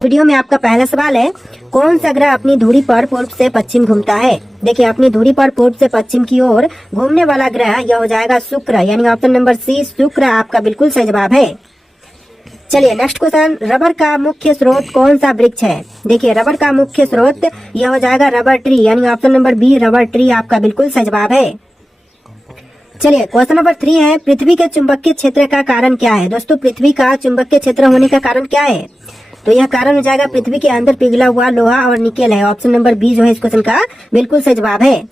Video में आपका पहला सवाल है, कौन सा ग्रह अपनी धुरी पर पूर्व से पश्चिम घूमता है। देखिए, अपनी धुरी पर पूर्व से पश्चिम की ओर घूमने वाला ग्रह यह हो जाएगा शुक्र, यानी ऑप्शन नंबर सी शुक्र आपका बिल्कुल सही जवाब है। चलिए नेक्स्ट क्वेश्चन, रबर का मुख्य स्रोत कौन सा वृक्ष है। देखिए, रबर का मुख्य स्रोत यह हो जाएगा रबर ट्री, यानी option number B rubber tree आपका बिल्कुल सही जवाब है। चलिए क्वेश्चन नंबर 3 है, पृथ्वी के चुंबकीय क्षेत्र का कारण क्या है। दोस्तों, पृथ्वी का चुंबकीय क्षेत्र होने का कारण क्या है, तो यह कारण हो जाएगा पृथ्वी के अंदर पिघला हुआ लोहा और निकेल है। ऑप्शन नंबर बी जो है इस क्वेश्चन का बिल्कुल सही जवाब है।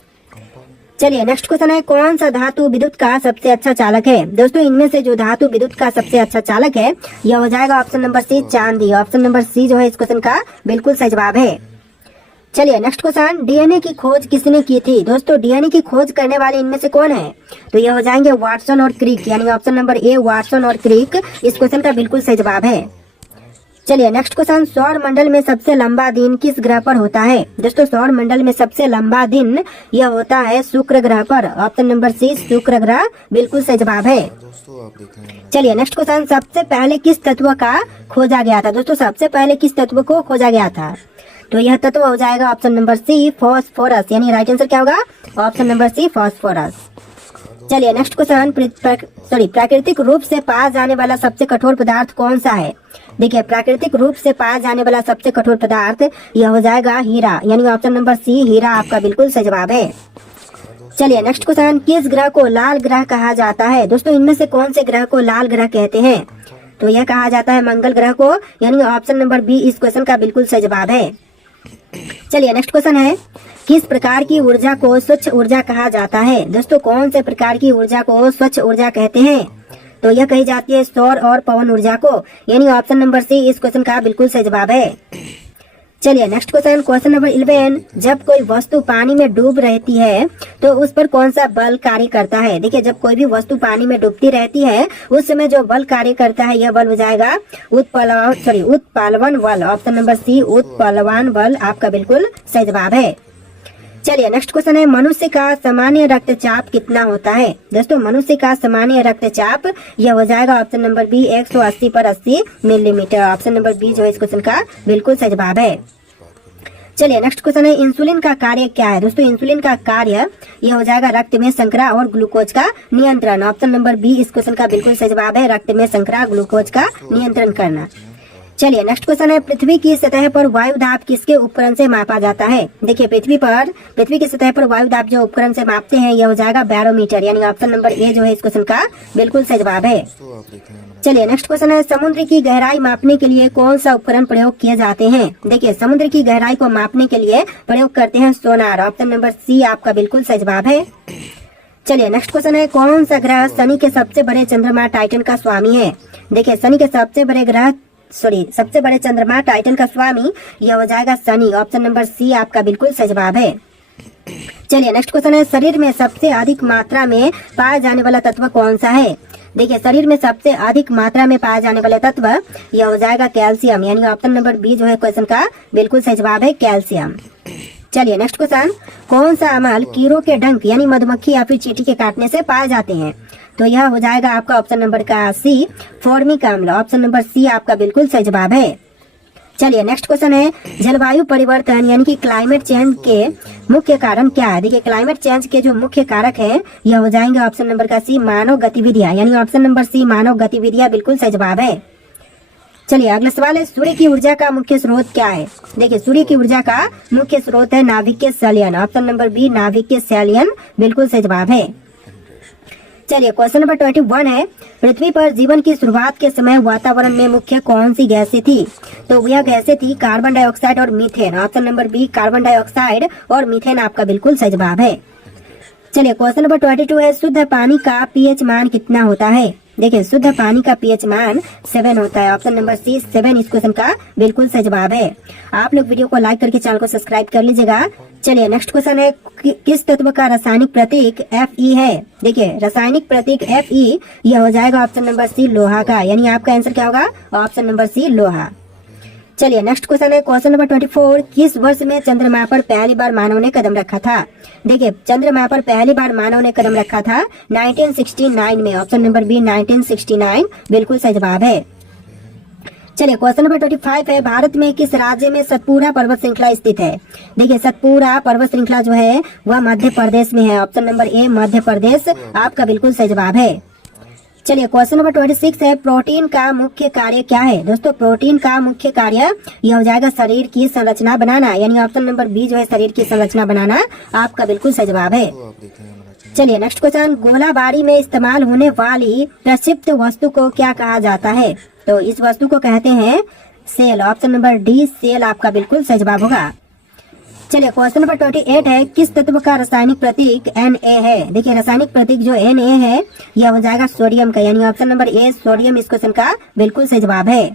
चलिए नेक्स्ट क्वेश्चन है, कौन सा धातु विद्युत का सबसे अच्छा चालक है। दोस्तों, इनमें से जो धातु विद्युत का सबसे अच्छा चालक है यह हो जाएगा ऑप्शन नंबर सी चांदी। ऑप्शन नंबर सी जो है इस क्वेश्चन का बिल्कुल सही जवाब है। चलिए नेक्स्ट क्वेश्चन, डीएनए की खोज किसने की थी। दोस्तों, डीएनए की खोज करने वाले इनमें से कौन है, तो यह हो जाएंगे वाटसन और क्रिक, यानी ऑप्शन नंबर ए वाटसन और क्रिक इस क्वेश्चन का बिल्कुल सही जवाब है। चलिए नेक्स्ट क्वेश्चन, सौर मंडल में सबसे लंबा दिन किस ग्रह पर होता है। दोस्तों, सौर मंडल में सबसे लंबा दिन यह होता है शुक्र ग्रह पर। ऑप्शन नंबर सी शुक्र ग्रह बिल्कुल सही जवाब है। चलिए नेक्स्ट क्वेश्चन, सबसे पहले किस तत्व का खोजा गया था। दोस्तों, सबसे पहले किस तत्व को खोजा गया था, तो यह तत्व हो जाएगा ऑप्शन नंबर सी फास्फोरस, यानी राइट आंसर क्या होगा ऑप्शन नंबर सी फास्फोरस। चलिए नेक्स्ट क्वेश्चन, प्राकृतिक रूप से पाया जाने वाला सबसे कठोर पदार्थ कौन सा है। देखिए, प्राकृतिक रूप से पाया जाने वाला सबसे कठोर पदार्थ यह हो जाएगा हीरा, यानी ऑप्शन नंबर सी हीरा आपका बिल्कुल सही जवाब है। चलिए नेक्स्ट क्वेश्चन, किस ग्रह को लाल ग्रह कहा जाता है। दोस्तों, इनमें से कौन से ग्रह को लाल ग्रह कहते हैं, तो यह कहा जाता है मंगल ग्रह को, यानी ऑप्शन नंबर बी इस क्वेश्चन का बिल्कुल सही जवाब है। चलिए नेक्स्ट क्वेश्चन है, किस प्रकार की ऊर्जा को स्वच्छ ऊर्जा कहा जाता है। दोस्तों, कौन से प्रकार की ऊर्जा को स्वच्छ ऊर्जा कहते हैं, तो यह कही जाती है सौर और पवन ऊर्जा को, यानी ऑप्शन नंबर सी इस क्वेश्चन का बिल्कुल सही जवाब है। चलिए नेक्स्ट क्वेश्चन, क्वेश्चन नंबर 11, जब कोई वस्तु पानी में डूब रहती है तो उस पर कौन सा बल कार्य करता है। देखिए, जब कोई भी वस्तु पानी में डूबती रहती है उस समय जो बल कार्य करता है यह बल हो जाएगा उत्प्लावन बल। ऑप्शन नंबर सी उत्प्लावन बल आपका बिल्कुल सही जवाब है। चलिए नेक्स्ट क्वेश्चन है, मनुष्य का सामान्य रक्तचाप कितना होता है। दोस्तों, मनुष्य का सामान्य रक्तचाप यह हो जाएगा ऑप्शन नंबर बी 180 पर 80 मिलीमीटर। ऑप्शन नंबर बी जो है इस क्वेश्चन का बिल्कुल सही जवाब है। चलिए नेक्स्ट क्वेश्चन है, इंसुलिन का कार्य क्या है। दोस्तों, इंसुलिन का कार्य यह हो जाएगा रक्त में शर्करा और ग्लूकोज का नियंत्रण। ऑप्शन नंबर बी इस क्वेश्चन का बिल्कुल सही जवाब है, रक्त में शर्करा ग्लूकोज का नियंत्रण करना। चलिए नेक्स्ट क्वेश्चन है, पृथ्वी की सतह पर वायु दाब किसके उपकरण से मापा जाता है। देखिए, पृथ्वी की सतह पर वायु दाब जो उपकरण से मापते हैं यह हो जाएगा बैरोमीटर, यानी ऑप्शन नंबर ए जो है इस क्वेश्चन का बिल्कुल सही जवाब है। चलिए नेक्स्ट क्वेश्चन है, समुद्र की गहराई मापने के लिए कौन सा उपकरण प्रयोग किए जाते हैं। देखिए, समुद्र की गहराई को मापने के लिए प्रयोग करते हैं सोनार। ऑप्शन नंबर सी आपका बिल्कुल सही जवाब है। चलिए नेक्स्ट क्वेश्चन है, कौन सा ग्रह शनि के सबसे बड़े चंद्रमा टाइटन का स्वामी है। देखिए, शनि के सबसे बड़े चंद्रमा टाइटन का स्वामी यह हो जाएगा शनि। ऑप्शन नंबर सी आपका बिल्कुल सही जवाब है। चलिए नेक्स्ट क्वेश्चन है, शरीर में सबसे अधिक मात्रा में पाया जाने वाला तत्व कौन सा है। देखिए, शरीर में सबसे अधिक मात्रा में पाया जाने वाला तत्व यह हो जाएगा कैल्शियम, यानी ऑप्शन नंबर बी जो है क्वेश्चन का बिल्कुल सही जवाब है कैल्शियम। चलिए नेक्स्ट क्वेश्चन, कौन सा अमल कीड़ों के डंक यानी मधुमक्खी या फिर चींटी के काटने से पाए जाते हैं, तो यह हो जाएगा आपका ऑप्शन नंबर का सी फॉर्मिक अम्ल। ऑप्शन नंबर सी आपका बिल्कुल सही जवाब है। चलिए नेक्स्ट क्वेश्चन है, जलवायु परिवर्तन यानी कि क्लाइमेट चेंज के मुख्य कारण क्या है। देखिए, क्लाइमेट चेंज के जो मुख्य कारक है यह हो जाएंगे ऑप्शन नंबर का सी मानव गतिविधियां, यानी ऑप्शन नंबर सी मानव गतिविधियां बिल्कुल सही जवाब है। चलिए अगला सवाल है, सूर्य की ऊर्जा का मुख्य स्रोत क्या है। देखिए, सूर्य की ऊर्जा का मुख्य स्रोत है नाभिकीय संलयन। ऑप्शन नंबर बी नाभिकीय संलयन बिल्कुल सही जवाब है। चलिए क्वेश्चन नंबर 21 है, पृथ्वी पर जीवन की शुरुआत के समय वातावरण में मुख्य कौन सी गैसें थी, तो यह गैसें थी कार्बन डाइऑक्साइड और methane. Option number B carbon dioxide और मीथेन आपका बिल्कुल सही जवाब है। चलिए क्वेश्चन नंबर 22 है, शुद्ध पानी का पीएच मान कितना होता है। देखिए, शुद्ध पानी का पीएच मान 7 होता है। ऑप्शन नंबर सी 7 इस क्वेश्चन का बिल्कुल सही जवाब है। आप लोग वीडियो को लाइक करके चैनल को सब्सक्राइब कर लीजिएगा। चलिए नेक्स्ट क्वेश्चन है, किस तत्व का रासायनिक प्रतीक Fe है। देखिए, रासायनिक प्रतीक Fe यह हो जाएगा ऑप्शन नंबर सी लोहा का, यानी आपका आंसर क्या होगा ऑप्शन नंबर सी लोहा। चलिए नेक्स्ट क्वेश्चन है, क्वेश्चन नंबर 24, किस वर्ष में चंद्रमा पर पहली बार मानव ने कदम रखा था। देखिए, चंद्रमा पर पहली बार मानव ने कदम रखा था 1969 में। ऑप्शन नंबर बी 1969 बिल्कुल सही जवाब है। चलिए क्वेश्चन नंबर 25 है, भारत में किस राज्य में सतपुरा पर्वत श्रृंखला स्थित है? देखिए सतपुरा पर्वत श्रृंखला जो है वह मध्य प्रदेश में है। Option number A Madhya Pradesh आपका बिल्कुल सही जवाब है। चलिए क्वेश्चन नंबर 26 है, प्रोटीन का मुख्य कार्य क्या है? दोस्तों प्रोटीन का मुख्य कार्य यह हो जाएगा शरीर की संरचना बनाना, यानी ऑप्शन नंबर बी जो है शरीर की संरचना बनाना आपका बिल्कुल सही जवाब है। चलिए नेक्स्ट क्वेश्चन, गोलाबारी में इस्तेमाल होने वाली प्रक्षिप्त वस्तु को क्या कहा जाता है? तो इस वस्तु को कहते हैं cell. Option number D cell आपका बिल्कुल सही जवाब होगा। चलिए क्वेश्चन नंबर 28 है, किस तत्व का रासायनिक प्रतीक Na है? देखिए रासायनिक प्रतीक जो Na है यह हो जाएगा सोडियम का, यानी ऑप्शन नंबर ए सोडियम इस क्वेश्चन का बिल्कुल सही जवाब है।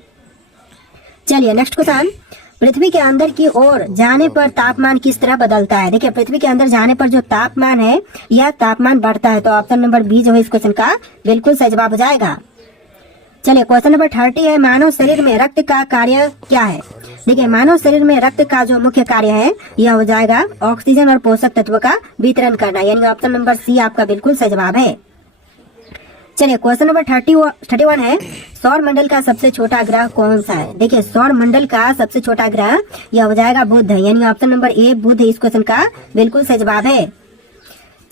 चलिए नेक्स्ट क्वेश्चन, पृथ्वी के अंदर की ओर जाने पर तापमान किस तरह बदलता है? देखिए पृथ्वी के अंदर जाने पर जो तापमान है यह तापमान बढ़ता है, तो ऑप्शन नंबर बी जो है इस क्वेश्चन का बिल्कुल सही जवाब हो जाएगा। चलिए क्वेश्चन नंबर 30 है, मानव शरीर में रक्त का कार्य क्या है? देखिए मानव शरीर में रक्त का जो मुख्य कार्य है यह हो जाएगा ऑक्सीजन और पोषक तत्व का वितरण करना, यानी ऑप्शन नंबर सी आपका बिल्कुल सही जवाब है। चलिए क्वेश्चन नंबर 31 है, सौर मंडल का सबसे छोटा ग्रह कौन सा है? देखिए सौर मंडल का सबसे छोटा ग्रह यह हो जाएगा बुध, यानी ऑप्शन नंबर ए बुध इस क्वेश्चन का बिल्कुल सही जवाब है।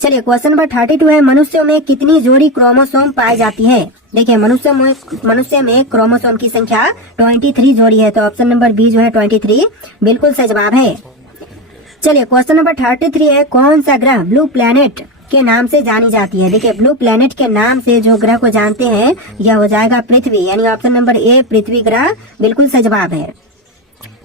चलिए क्वेश्चन नंबर 32 है, मनुष्यों में कितनी जोड़ी क्रोमोसोम पाई जाती है? देखिए मनुष्य में क्रोमोसोम की संख्या 23 जोड़ी है, तो ऑप्शन नंबर बी जो है 23 बिल्कुल सही जवाब है। चलिए क्वेश्चन नंबर 33 है, कौन सा ग्रह ब्लू प्लैनेट के नाम से जानी जाती है? देखिए ब्लू प्लैनेट के नाम से जो ग्रह को जानते हैं यह हो जाएगा पृथ्वी, यानी ऑप्शन नंबर ए पृथ्वी ग्रह बिल्कुल सही जवाब है।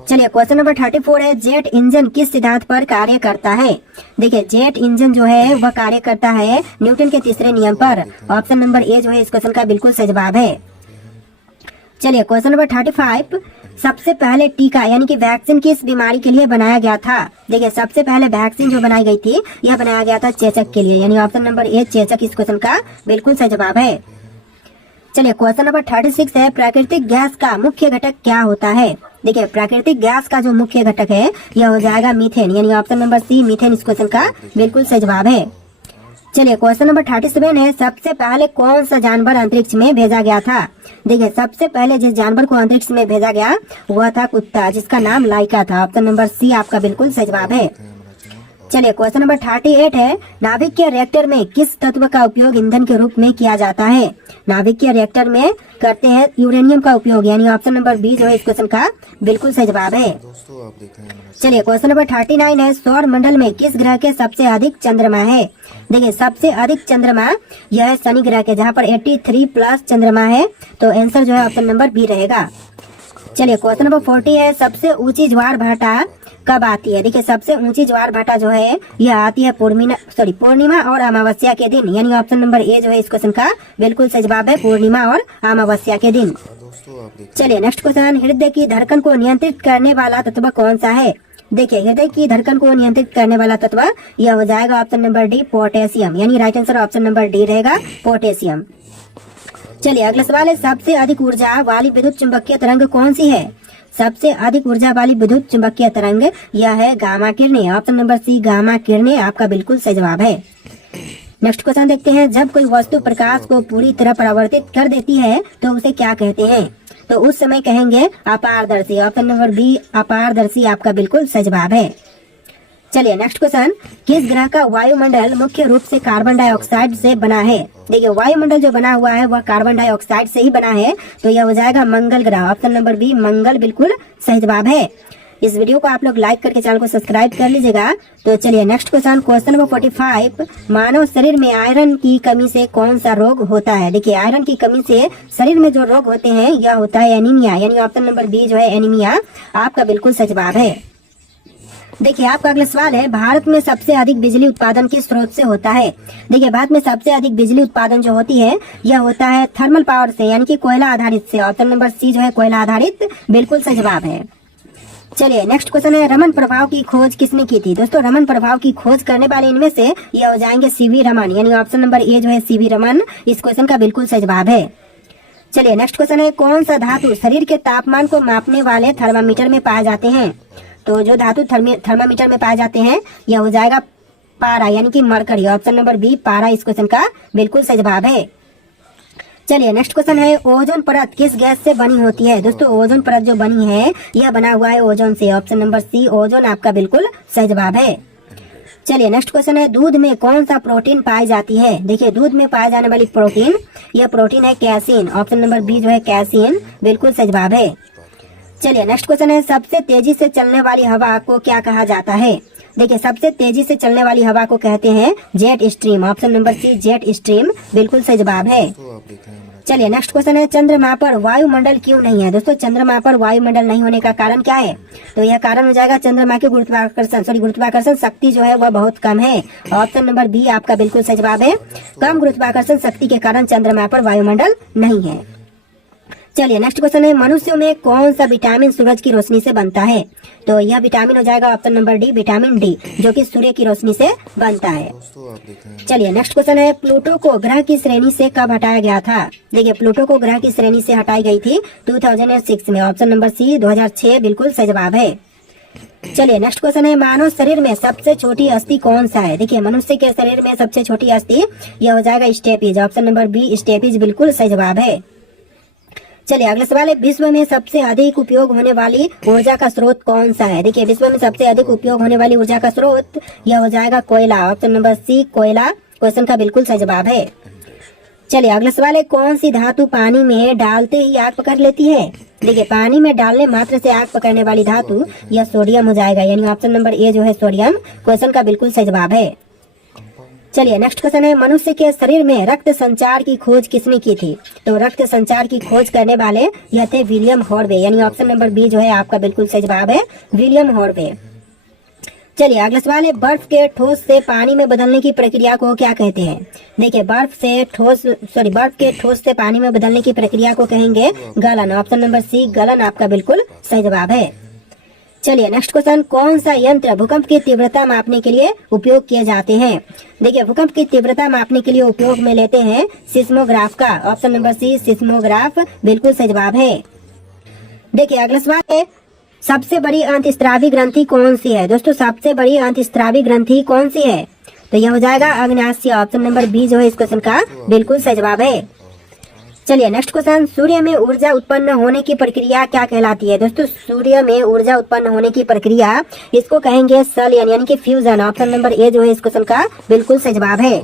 चलिए क्वेश्चन नंबर 34 है, जेट इंजन किस सिद्धांत पर कार्य करता है? देखिए जेट इंजन जो है वह कार्य करता है न्यूटन के तीसरे नियम पर। ऑप्शन नंबर ए जो है इस क्वेश्चन का बिल्कुल सही जवाब है। चलिए क्वेश्चन नंबर 35, सबसे पहले टीका यानी कि वैक्सीन किस बीमारी के लिए बनाया गया था? देखिए सबसे पहले वैक्सीन जो बनाई गई थी यह बनाया गया था चेचक के लिए, यानी ऑप्शन नंबर ए चेचक इस क्वेश्चन का बिल्कुल सही जवाब है। चलिए क्वेश्चन नंबर 36 है, प्राकृतिक गैस का मुख्य घटक क्या होता है? देखिए प्राकृतिक गैस का जो मुख्य घटक है यह हो जाएगा मीथेन, यानी ऑप्शन नंबर सी मीथेन इस क्वेश्चन का बिल्कुल सही जवाब है। चलिए क्वेश्चन नंबर 37 है, सबसे पहले कौन सा जानवर अंतरिक्ष में भेजा गया था? देखिए सबसे पहले जिस जानवर को अंतरिक्ष में भेजा गया वह था कुत्ता, जिसका नाम लाइका था। ऑप्शन नंबर सी आपका बिल्कुल सही जवाब है। चलिए क्वेश्चन नंबर 38 है, नाभिकीय रिएक्टर में किस तत्व का उपयोग ईंधन के रूप में किया जाता है? नाभिकीय रिएक्टर में करते हैं यूरेनियम का उपयोग, यानी ऑप्शन नंबर बी जो है इस क्वेश्चन का बिल्कुल सही जवाब है। चलिए क्वेश्चन नंबर 39 है, सौर मंडल में किस ग्रह के सबसे अधिक चंद्रमा है? देखिए सबसे अधिक चंद्रमा यह है शनि ग्रह के, जहाँ पर 83 प्लस चंद्रमा है, तो आंसर जो है ऑप्शन नंबर बी रहेगा। चलिए क्वेश्चन नंबर 40 है, सबसे ऊंची ज्वार भाटा कब आती है? देखिए सबसे ऊंची ज्वार भाटा जो है यह आती है पूर्णिमा और अमावस्या के दिन, यानी ऑप्शन नंबर ए जो है इस क्वेश्चन का बिल्कुल सही जवाब है, पूर्णिमा और अमावस्या के दिन। चलिए नेक्स्ट क्वेश्चन, हृदय की धड़कन को नियंत्रित करने वाला तत्व कौन सा है? देखिए हृदय की धड़कन को नियंत्रित करने वाला तत्व यह हो जाएगा ऑप्शन नंबर डी पोटेशियम, यानी right answer option number D रहेगा पोटेशियम। चलिए अगला सवाल है, सबसे अधिक ऊर्जा वाली विद्युत चुंबकीय तरंग कौन सी है? सबसे अधिक ऊर्जा वाली विद्युत चुंबकीय तरंग यह है गामा किरणें, ऑप्शन नंबर सी गामा किरणें आपका बिल्कुल सही जवाब है। नेक्स्ट क्वेश्चन देखते हैं, जब कोई वस्तु प्रकाश को पूरी तरह परावर्तित कर देती है तो उसे क्या कहते हैं? तो उस समय कहेंगे अपारदर्शी, ऑप्शन नंबर बी अपारदर्शी आपका बिल्कुल सही जवाब है। चलिए नेक्स्ट क्वेश्चन, किस ग्रह का वायुमंडल मुख्य रूप से कार्बन डाइऑक्साइड से बना है? देखिए वायुमंडल जो बना हुआ है वह कार्बन डाइऑक्साइड से ही बना है, तो यह हो जाएगा मंगल ग्रह, ऑप्शन नंबर बी मंगल बिल्कुल सही जवाब है। इस वीडियो को आप लोग लाइक करके चैनल को सब्सक्राइब कर लीजिएगा। तो चलिए नेक्स्ट क्वेश्चन, क्वेश्चन नंबर 45, मानव शरीर में आयरन की कमी से कौन सा रोग होता है? देखिए आयरन की कमी से शरीर में जो रोग होते हैं यह होता है एनीमिया, यानी ऑप्शन नंबर बी जो है एनीमिया आपका बिल्कुल सही जवाब है। देखिए आपका अगला सवाल है, भारत में सबसे अधिक बिजली उत्पादन किस स्रोत से होता है? देखिए भारत में सबसे अधिक बिजली उत्पादन जो होती है यह होता है थर्मल पावर से, यानी कि कोयला आधारित से, ऑप्शन नंबर सी जो है कोयला आधारित बिल्कुल सही जवाब है। चलिए नेक्स्ट क्वेश्चन है, रमन प्रभाव की खोज किसने की थी? दोस्तों रमन प्रभाव की खोज करने वाले इनमें से यह हो जाएंगे सीवी रमन, यानी ऑप्शन नंबर ए जो है सीवी रमन इस क्वेश्चन का बिल्कुल सही जवाब है। चलिए नेक्स्ट क्वेश्चन है, कौन सा धातु शरीर के तापमान को मापने वाले थर्मामीटर में पाए जाते हैं? तो जो धातु थर्मामीटर में पाए जाते हैं यह हो जाएगा पारा, यानी कि मरकरी, ऑप्शन नंबर बी पारा इस क्वेश्चन का बिल्कुल सही जवाब है। चलिए नेक्स्ट क्वेश्चन है, ओजोन परत किस गैस से बनी होती है? दोस्तों ओजोन परत जो बनी है यह बना हुआ है ओजोन से। ऑप्शन नंबर सी ओजोन आपका बिल्कुल सही जवाब है। चलिए नेक्स्ट क्वेश्चन है, दूध में कौन सा प्रोटीन पाई जाती है? देखिए दूध में पाए जाने वाली प्रोटीन, यह प्रोटीन है कैसीन। ऑप्शन नंबर बी जो है कैसीन बिल्कुल सही जवाब है। चलिए नेक्स्ट क्वेश्चन है, सबसे तेजी से चलने वाली हवा को क्या कहा जाता है? देखिए सबसे तेजी से चलने वाली हवा को कहते हैं jet stream. Option number C jet stream बिल्कुल सही जवाब है। चलिए नेक्स्ट क्वेश्चन है, चंद्रमा पर वायुमंडल क्यों नहीं है? दोस्तों चंद्रमा पर वायुमंडल नहीं होने का कारण क्या है? तो यह कारण हो जाएगा चंद्रमा की गुरुत्वाकर्षण शक्ति जो है वह बहुत कम है। ऑप्शन नंबर बी आपका बिल्कुल सही जवाब है। कम गुरुत्वाकर्षण शक्ति के कारण चंद्रमा पर वायुमंडल नहीं है। चलिए नेक्स्ट क्वेश्चन है, मनुष्यों में कौन सा विटामिन सूरज की रोशनी से बनता है? तो यह विटामिन हो जाएगा option number D vitamin D, जो कि सूर्य की रोशनी से बनता है। चलिए नेक्स्ट क्वेश्चन है, प्लूटो को ग्रह की श्रेणी से कब हटाया गया था? देखिए प्लूटो को ग्रह की श्रेणी से हटाई गई थी 2006 में। ऑप्शन नंबर सी 2006 बिल्कुल सही जवाब है। चलिए नेक्स्ट क्वेश्चन है, मानव शरीर में सबसे छोटी अस्थि कौन सा है? देखिए मनुष्य के शरीर में सबसे छोटी अस्थि यह हो जाएगा steppes. Option number B steppes बिल्कुल सही जवाब है। चलिए अगला सवाल है, विश्व में सबसे अधिक उपयोग होने वाली ऊर्जा का स्रोत कौन सा है? देखिए विश्व में सबसे अधिक उपयोग होने वाली ऊर्जा का स्रोत यह हो जाएगा कोयला। ऑप्शन नंबर सी कोयला क्वेश्चन का बिल्कुल सही जवाब है। चलिए अगला सवाल है, कौन सी धातु पानी में डालते ही आग पकड़ लेती है? देखिए पानी में डालने मात्र से आग पकड़ने वाली धातु यह सोडियम हो जाएगा, यानी ऑप्शन नंबर ए जो है सोडियम क्वेश्चन का बिल्कुल सही जवाब है। चलिए नेक्स्ट क्वेश्चन है, मनुष्य के शरीर में रक्त संचार की खोज किसने की थी? तो रक्त संचार की खोज करने वाले यह थे विलियम हॉर्वे, यानी ऑप्शन नंबर बी जो है आपका बिल्कुल सही जवाब है विलियम हॉर्वे। चलिए अगला सवाल है, बर्फ के ठोस से पानी में बदलने की प्रक्रिया को क्या कहते हैं? देखिए बर्फ के ठोस से पानी में बदलने की प्रक्रिया को कहेंगे गलन। ऑप्शन नंबर सी गलन आपका बिल्कुल सही जवाब है। चलिए नेक्स्ट क्वेश्चन, कौन सा यंत्र भूकंप की तीव्रता मापने के लिए उपयोग किए जाते हैं? देखिए भूकंप की तीव्रता मापने के लिए उपयोग में लेते हैं सिस्मोग्राफ का। ऑप्शन नंबर सी सिस्मोग्राफ बिल्कुल सही जवाब है। देखिए अगला सवाल है, सबसे बड़ी अंतःस्रावी ग्रंथि कौन सी है? दोस्तों सबसे बड़ी अंतःस्रावी ग्रंथि कौन सी है? तो यह हो जाएगा अग्न्याशय। ऑप्शन नंबर बी जो है इस क्वेश्चन का बिल्कुल सही जवाब है। चलिए नेक्स्ट क्वेश्चन, सूर्य में ऊर्जा उत्पन्न होने की प्रक्रिया क्या कहलाती है? दोस्तों सूर्य में ऊर्जा उत्पन्न होने की प्रक्रिया इसको कहेंगे संलयन यानी कि फ्यूजन। ऑप्शन नंबर ए जो है इस क्वेश्चन का बिल्कुल सही जवाब है।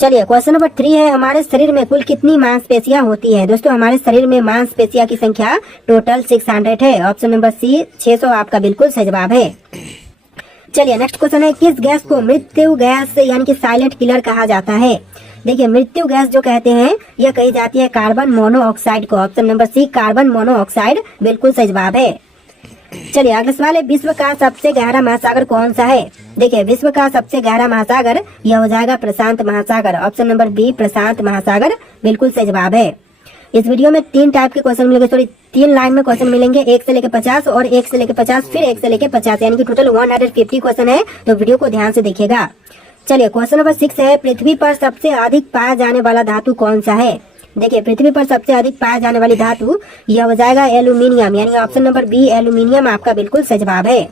चलिए क्वेश्चन नंबर 3 है, हमारे शरीर में कुल कितनी मांसपेशियां होती है? दोस्तों हमारे शरीर में मांसपेशियां की संख्या टोटल 600 है। ऑप्शन नंबर सी 600 आपका बिल्कुल सही जवाब है। चलिए नेक्स्ट क्वेश्चन है, किस गैस को मृत्यु गैस यानी कि साइलेंट किलर कहा जाता है? देखिए मृत्यु गैस जो कहते हैं यह कही जाती है कार्बन मोनोऑक्साइड को। Option number C carbon monoxide बिल्कुल सही जवाब है। चलिए अगला सवाल है, विश्व का सबसे गहरा महासागर कौन सा है? देखिए विश्व का सबसे गहरा महासागर यह हो जाएगा प्रशांत महासागर। ऑप्शन नंबर बी प्रशांत महासागर बिल्कुल सही जवाब है। इस वीडियो में 3 टाइप के क्वेश्चन मिलेंगे, 3 लाइन में क्वेश्चन मिलेंगे, 1 से लेकर 50 और 1 से लेकर 50 फिर 1 से लेकर 50, यानी कि टोटल 150 क्वेश्चन है, तो वीडियो को ध्यान से देखिएगा। चलिए क्वेश्चन नंबर 6 है, पृथ्वी पर सबसे अधिक पाया जाने वाला धातु कौन सा है? देखिए पृथ्वी पर सबसे अधिक पाया जाने वाली धातु यह हो जाएगा एल्यूमिनियम, यानी ऑप्शन नंबर बी एल्यूमिनियम आपका बिल्कुल सही जवाब है।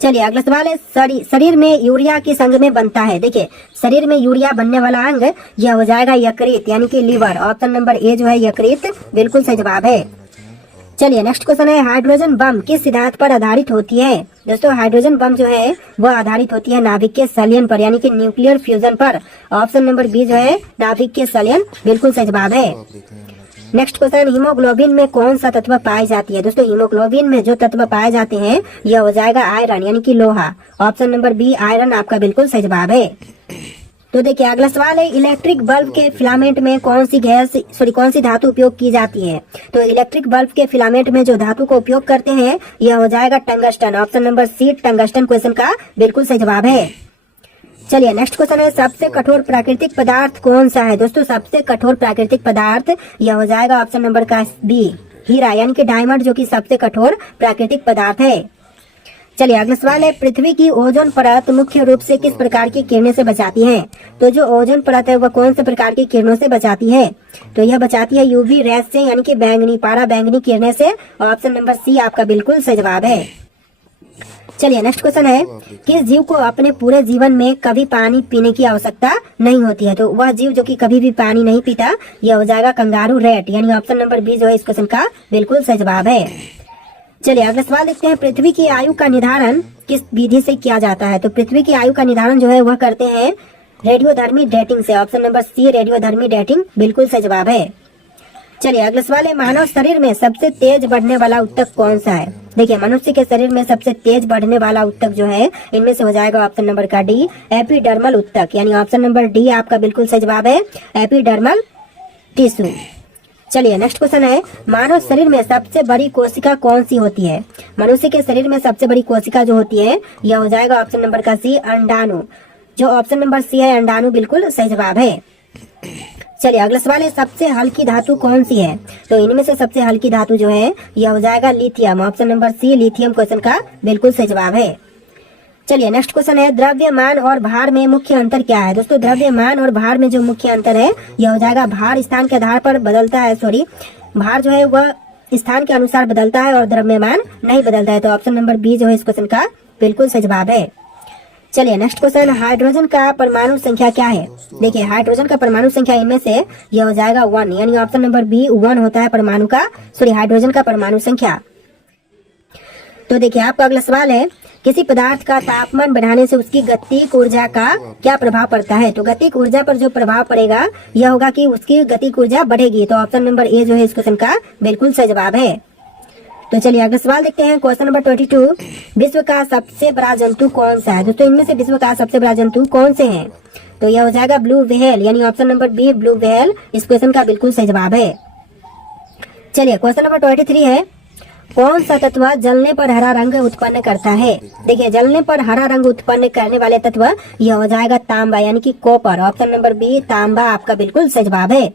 चलिए अगला सवाल है, शरीर में यूरिया किस अंग में बनता है? देखिए शरीर में यूरिया बनने वाला अंग यह हो जाएगा यकृत यानी कि लीवर। ऑप्शन नंबर ए जो है यकृत बिल्कुल सही जवाब है। चलिए नेक्स्ट क्वेश्चन है, हाइड्रोजन बम किस सिद्धांत पर आधारित होती है? दोस्तों हाइड्रोजन बम जो है वह आधारित होती है नाभिक के संलयन पर, यानी कि न्यूक्लियर फ्यूजन पर। ऑप्शन नंबर बी जो है नाभिक के संलयन बिल्कुल सही जवाब है। नेक्स्ट क्वेश्चन, हीमोग्लोबिन में कौन सा तत्व पाई जाती है? दोस्तों हीमोग्लोबिन में जो तत्व पाए जाते हैं यह हो जाएगा आयरन यानी कि लोहा। ऑप्शन नंबर बी आयरन आपका बिल्कुल सही जवाब है। तो देखिए अगला सवाल है, इलेक्ट्रिक बल्ब के फिलामेंट में कौन सी धातु उपयोग की जाती है? तो इलेक्ट्रिक बल्ब के फिलामेंट में जो धातु को उपयोग करते हैं यह हो जाएगा tungsten. Option number C tungsten question का बिल्कुल सही जवाब है। चलिए नेक्स्ट क्वेश्चन है, सबसे कठोर प्राकृतिक पदार्थ कौन सा है? दोस्तों सबसे कठोर प्राकृतिक पदार्थ यह हो जाएगा ऑप्शन नंबर का बी हीरा यानी कि डायमंड, जो कि सबसे कठोर प्राकृतिक पदार्थ है। चलिए अगला सवाल है, पृथ्वी की ओजोन परत मुख्य रूप से किस प्रकार की किरणों से बचाती है? तो जो ओजोन परत है वह कौन से प्रकार की किरणों से बचाती है? तो यह बचाती है यूवी रेस से यानी कि बैंगनी पारा बैंगनी किरणें से। ऑप्शन नंबर सी आपका बिल्कुल सही जवाब है। चलिए नेक्स्ट क्वेश्चन है, किस जीव को अपने पूरे जीवन में कभी पानी पीने की आवश्यकता नहीं होती है? तो वह जीव जो कि कभी भी पानी नहीं पीता, यह हो जाएगा कंगारू रैट, यानी ऑप्शन नंबर बी जो है इस क्वेश्चन का बिल्कुल सही जवाब है। चलिए अगला सवाल देखते हैं, पृथ्वी की आयु का निर्धारण किस विधि से किया जाता है? तो पृथ्वी की आयु का निर्धारण जो है वह करते हैं रेडियोधर्मी डेटिंग से, ऑप्शन नंबर सी रेडियोधर्मी डेटिंग बिल्कुल सही जवाब है। चलिए अगला सवाल है, मानव शरीर में सबसे तेज बढ़ने वाला उत्तक कौन सा है? देखिए मनुष्य के शरीर में सबसे तेज बढ़ने वाला उत्तक जो है इनमें से हो जाएगा ऑप्शन नंबर का डी एपिडर्मल उत्तक, यानी ऑप्शन नंबर डी आपका बिल्कुल सही जवाब है, एपिडर्मल टिश्यू। चलिए नेक्स्ट क्वेश्चन है, मानव शरीर में सबसे बड़ी कोशिका कौन सी होती है? मनुष्य के शरीर में सबसे बड़ी कोशिका जो होती है यह हो जाएगा ऑप्शन नंबर का सी अंडाणु, जो ऑप्शन नंबर सी है अंडाणु बिल्कुल सही जवाब है। चलिए अगला सवाल है, सबसे हल्की धातु कौन सी है? तो इनमें से सबसे हल्की धातु जो है यह हो जाएगा lithium, option number C lithium question का बिल्कुल सही जवाब है। चलिए नेक्स्ट क्वेश्चन है, द्रव्यमान और भार में मुख्य अंतर क्या है? दोस्तों द्रव्यमान और भार में जो मुख्य अंतर है यह हो जाएगा भार स्थान के आधार पर बदलता है, भार जो है वह स्थान के अनुसार बदलता है और द्रव्यमान नहीं बदलता है, तो ऑप्शन नंबर बी जो है इस क्वेश्चन का बिल्कुल सही जवाब है। चलिए नेक्स्ट क्वेश्चन, हाइड्रोजन का परमाणु संख्या क्या है? देखिए हाइड्रोजन का परमाणु संख्या इनमें से यह हो जाएगा 1, यानी ऑप्शन नंबर बी 1 होता है परमाणु का हाइड्रोजन का परमाणु संख्या। तो देखिए आपका अगला सवाल है, किसी पदार्थ का तापमान बढ़ाने से उसकी गतिक ऊर्जा का क्या प्रभाव पड़ता है? तो गतिक ऊर्जा पर जो प्रभाव पड़ेगा यह होगा कि उसकी गतिक ऊर्जा बढ़ेगी, तो ऑप्शन नंबर ए जो है इस क्वेश्चन का बिल्कुल सही जवाब है। तो चलिए अगला सवाल देखते हैं, क्वेश्चन नंबर 22, विश्व का सबसे बड़ा जंतु कौन सा है? दोस्तों इनमें से विश्व का सबसे बड़ा जंतु कौन से हैं? तो यह हो जाएगा ब्लू व्हेल, यानी option number B blue whale इस क्वेश्चन का बिल्कुल सही जवाब है। चलिए क्वेश्चन नंबर 23 है, कौन सा तत्व जलने पर हरा रंग उत्पन्न करता है? देखिए जलने पर हरा रंग उत्पन्न करने वाले तत्व यह हो जाएगा तांबा, यानी कि कॉपर, ऑप्शन नंबर बी तांबा आपका बिल्कुल सही जवाब है।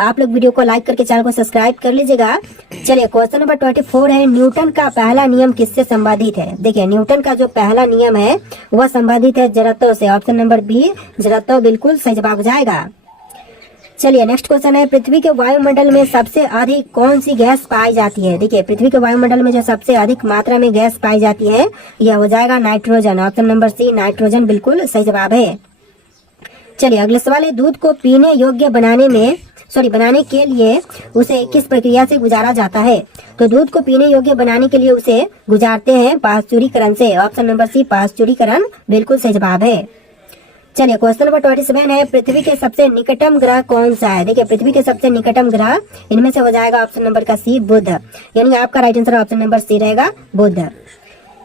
आप लोग वीडियो को लाइक करके चैनल को सब्सक्राइब कर लीजिएगा। चलिए क्वेश्चन नंबर 24 है, न्यूटन का पहला नियम किससे संबंधित है? देखिए न्यूटन का जो पहला नियम है वह संबंधित है जड़त्व से, ऑप्शन नंबर बी जड़त्व बिल्कुल सही जवाब हो जाएगा। चलिए नेक्स्ट क्वेश्चन है, पृथ्वी के वायुमंडल में सबसे अधिक कौन सी गैस पाई जाती है? देखिए पृथ्वी के वायुमंडल में जो सबसे अधिक मात्रा में गैस पाई जाती है यह हो जाएगा nitrogen, option number C nitrogen बिल्कुल सही जवाब है। चलिए अगला सवाल है, दूध को पीने योग्य बनाने के लिए उसे किस प्रक्रिया से गुजारा जाता है? तो दूध को पीने योग्य बनाने के लिए उसे गुजारते हैं पाश्चुरीकरण से, ऑप्शन नंबर सी पाश्चुरीकरण बिल्कुल सही जवाब है। चलिए क्वेश्चन नंबर 27 है, पृथ्वी के सबसे निकटम ग्रह कौन सा है? देखिए पृथ्वी के सबसे निकटम ग्रह इनमें से हो जाएगा ऑप्शन नंबर का सी बुध, यानी आपका right answer option number C रहेगा बुध।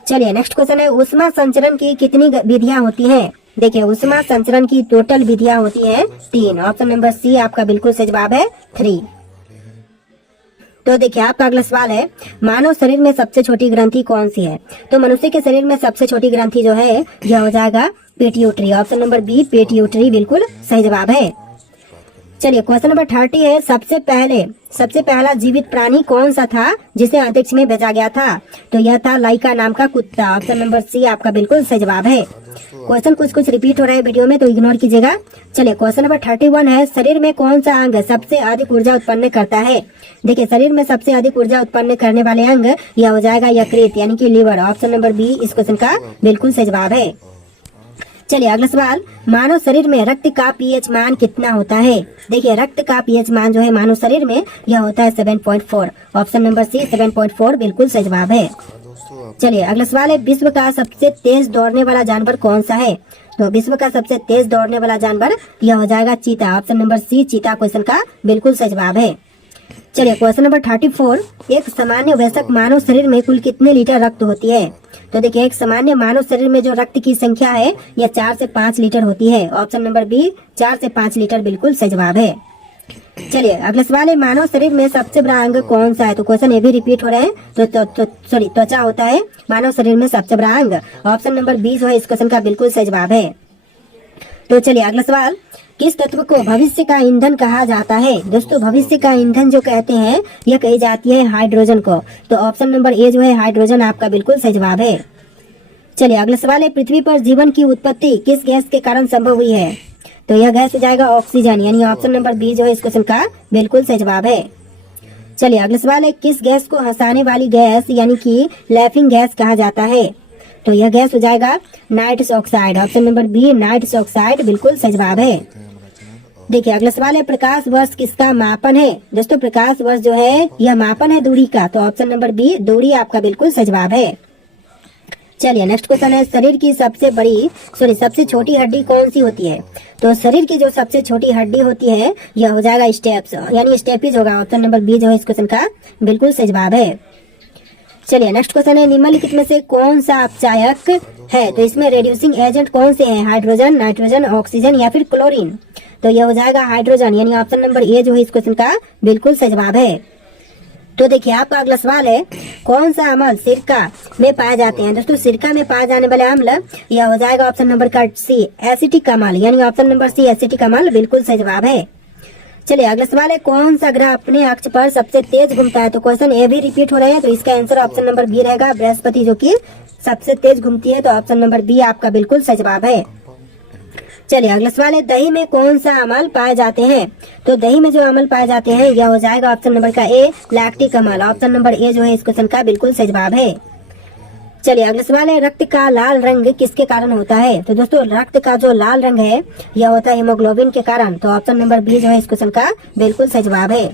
चलिए नेक्स्ट क्वेश्चन है, ऊष्मा संचरण की कितनी विधियां होती हैं? देखिए ऊष्मा संचरण की टोटल विधियां होती हैं 3, ऑप्शन नंबर सी आपका बिल्कुल सही जवाब है 3। तो देखिए आपका अगला सवाल है, मानव शरीर में सबसे छोटी ग्रंथि कौन सी है? तो मनुष्य के शरीर में सबसे छोटी ग्रंथि जो है यह हो जाएगा pituitary, option number B pituitary बिल्कुल सही जवाब है। चलिए क्वेश्चन नंबर 30 है, सबसे पहला जीवित प्राणी कौन सा था जिसे अंतरिक्ष में भेजा गया था? तो यह था लाइका नाम का कुत्ता, ऑप्शन नंबर सी आपका बिल्कुल सही जवाब है। क्वेश्चन कुछ रिपीट हो रहा है वीडियो में तो इग्नोर कीजिएगा। चलिए क्वेश्चन नंबर 31 है, शरीर में कौन सा अंग सबसे अधिक ऊर्जा उत्पन्न करता है? देखिए शरीर में सबसे अधिक ऊर्जा उत्पन्न करने वाले अंग यह हो जाएगा यकृत, यानी कि लीवर, ऑप्शन नंबर बी इस क्वेश्चन का बिल्कुल सही जवाब है। चलिए अगला सवाल, मानव शरीर में रक्त का पीएच मान कितना होता है? देखिए रक्त का पीएच मान जो है मानव शरीर में यह होता है 7.4, ऑप्शन नंबर सी 7.4 बिल्कुल सही जवाब है। चलिए अगला सवाल है, विश्व का सबसे तेज दौड़ने वाला जानवर कौन सा है? तो विश्व का सबसे तेज दौड़ने वाला जानवर यह हो जाएगा चीता, ऑप्शन नंबर सी चीता क्वेश्चन का बिल्कुल सही जवाब है। चलिए क्वेश्चन नंबर 34, एक सामान्य वयस्क मानव शरीर में कुल कितने लीटर रक्त होती है? तो देखिए एक सामान्य मानव शरीर में जो रक्त की संख्या है यह 4 से 5 लीटर होती है, ऑप्शन नंबर बी 4 से 5 लीटर बिल्कुल सही जवाब है। चलिए अगला सवाल है, मानव शरीर में सबसे बड़ा अंग कौन सा है? तो क्वेश्चन ये भी रिपीट हो रहा है, त्वचा होता है मानव शरीर में सबसे बड़ा अंग, ऑप्शन नंबर बी जो है इस क्वेश्चन का बिल्कुल सही जवाब है। तो चलिए अगला सवाल, किस तत्व को भविष्य का ईंधन कहा जाता है? दोस्तों भविष्य का ईंधन जो कहते हैं यह कही जाती है हाइड्रोजन को, तो ऑप्शन नंबर ए जो है हाइड्रोजन आपका बिल्कुल सही जवाब है। चलिए अगला सवाल है, पृथ्वी पर जीवन की उत्पत्ति किस गैस के कारण संभव हुई है? तो यह गैस हो जाएगा ऑक्सीजन, यानी ऑप्शन नंबर बी जो है इस क्वेश्चन का बिल्कुल सही जवाब है। चलिए अगला सवाल है, किस गैस को हंसाने वाली गैस यानी कि लैफिंग गैस कहा जाता है? तो यह गैस हो जाएगा nitrous oxide. Option number B nitrous oxide बिल्कुल सही जवाब है। देखिए अगला सवाल है, प्रकाश वर्ष किसका मापन है? दोस्तों प्रकाश वर्ष जो है यह मापन है दूरी का, तो ऑप्शन नंबर बी दूरी आपका बिल्कुल सही जवाब है। चलिए नेक्स्ट क्वेश्चन है, शरीर की सबसे छोटी हड्डी कौन सी होती है? तो शरीर की जो सबसे छोटी हड्डी होती है यह हो जाएगा स्टेप्स यानी स्टेपिज होगा। ऑप्शन नंबर बी जो है इस क्वेश्चन का बिल्कुल सही जवाब है। चलिए नेक्स्ट क्वेश्चन है, निम्नलिखित में से कौन सा अपचायक है? तो इसमें रेड्यूसिंग एजेंट कौन से हैं? हाइड्रोजन, नाइट्रोजन, ऑक्सीजन या फिर क्लोरीन? तो यह हो जाएगा हाइड्रोजन यानी ऑप्शन नंबर ए जो है इस क्वेश्चन का बिल्कुल सही जवाब है। तो देखिए आपका अगला सवाल है, कौन सा अम्ल सिरका में पाए जाते हैं? दोस्तों सिरका में पाए जाने वाले अम्ल यह हो जाएगा ऑप्शन नंबर का सी एसिटिक अम्ल यानी ऑप्शन नंबर सी एसिटिक अम्ल बिल्कुल सही जवाब है। चलिए अगला सवाल है, कौन सा ग्रह अपने अक्ष पर सबसे तेज घूमता है? तो क्वेश्चन ए भी रिपीट हो रहे हैं, तो इसका आंसर ऑप्शन नंबर बी रहेगा बृहस्पति, जो कि सबसे तेज घूमती है, तो ऑप्शन नंबर बी आपका बिल्कुल सही जवाब है। चलिए अगला सवाल है, दही में कौन सा अम्ल पाए जाते हैं? तो दही में जो अम्ल पाए जाते हैं यह हो जाएगा ऑप्शन नंबर का ए लैक्टिक अम्ल। ऑप्शन नंबर ए जो है इस क्वेश्चन का बिल्कुल सही जवाब है। चलिए अगला सवाल है, रक्त का लाल रंग किसके कारण होता है? तो दोस्तों रक्त का जो लाल रंग है यह होता है हीमोग्लोबिन के कारण, तो ऑप्शन नंबर बी जो है इस क्वेश्चन का बिल्कुल सही जवाब है।